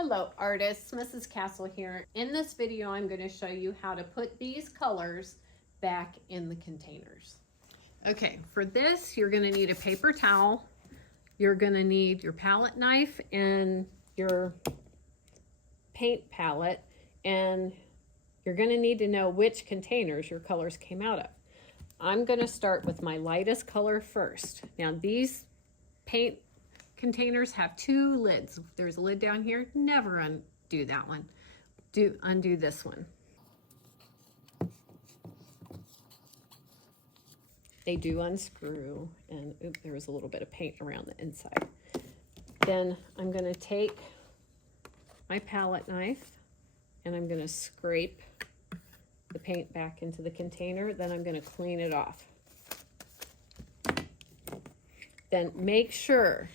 Hello artists, Mrs. Castle here. In this video I'm going to show you how to put these colors back in the containers. Okay, for this you're going to need a paper towel, you're going to need your palette knife and your paint palette, and you're going to need to know which containers your colors came out of. I'm going to start with my lightest color first. Now these paint containers have two lids. There's a lid down here. Never undo that one. Undo this one. They do unscrew, and oops, there was a little bit of paint around the inside. Then I'm going to take my palette knife and I'm going to scrape the paint back into the container. Then I'm going to clean it off. Then make sure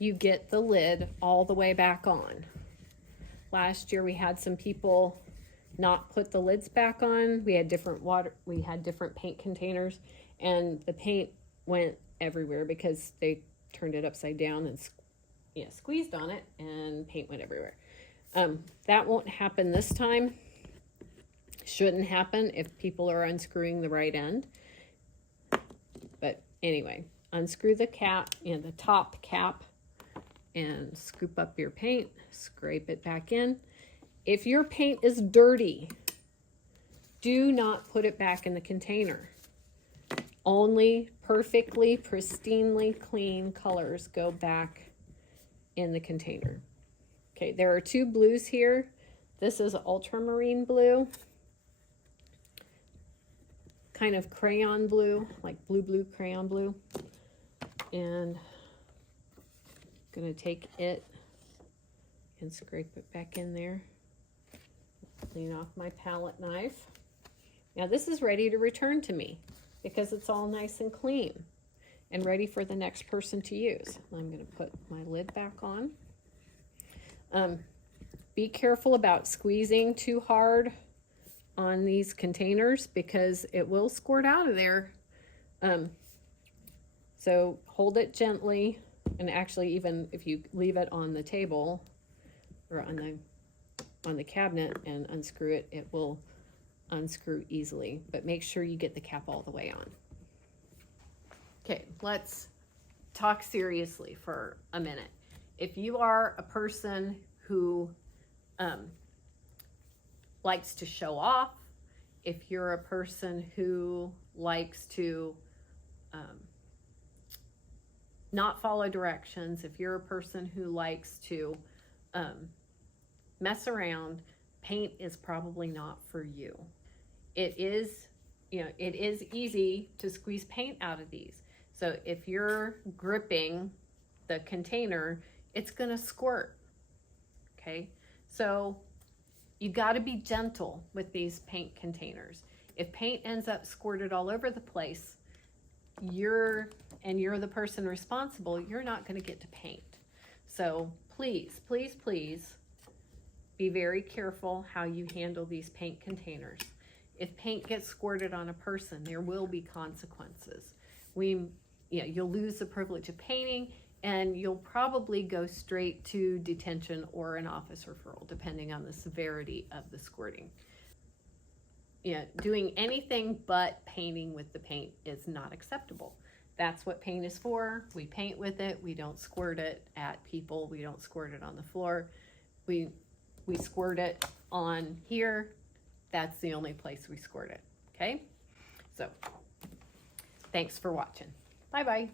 you get the lid all the way back on. Last year we had some people not put the lids back on. We had different paint containers, and the paint went everywhere because they turned it upside down and squeezed on it, and paint went everywhere. That won't happen this time. Shouldn't happen if people are unscrewing the right end. But anyway, unscrew the cap, the top cap, and scoop up your paint, scrape it back in. If your paint is dirty, do not put it back in the container. Only perfectly, pristinely clean colors go back in the container. Okay, there are two blues here. This is ultramarine blue, kind of crayon blue, like blue crayon blue. And I'm gonna take it and scrape it back in there. Clean off my palette knife. Now this is ready to return to me because it's all nice and clean and ready for the next person to use. I'm gonna put my lid back on. Be careful about squeezing too hard on these containers because it will squirt out of there. So hold it gently, and actually even if you leave it on the table or on the cabinet and unscrew it, it will unscrew easily, but make sure you get the cap all the way on. Okay, let's talk seriously for a minute. If you are a person who likes to show off, if you're a person who likes to not follow directions, if you're a person who likes to mess around, paint is probably not for you. It is easy to squeeze paint out of these. So if you're gripping the container, it's gonna squirt, okay? So you gotta be gentle with these paint containers. If paint ends up squirted all over the place, you're the person responsible, you're not going to get to paint. So please, please, please be very careful how you handle these paint containers. If paint gets squirted on a person, there will be consequences. You'll lose the privilege of painting, and you'll probably go straight to detention or an office referral, depending on the severity of the squirting. Doing anything but painting with the paint is not acceptable. That's what paint is for. We paint with it. We don't squirt it at people. We don't squirt it on the floor. We squirt it on here. That's the only place we squirt it, okay? So, thanks for watching. Bye-bye.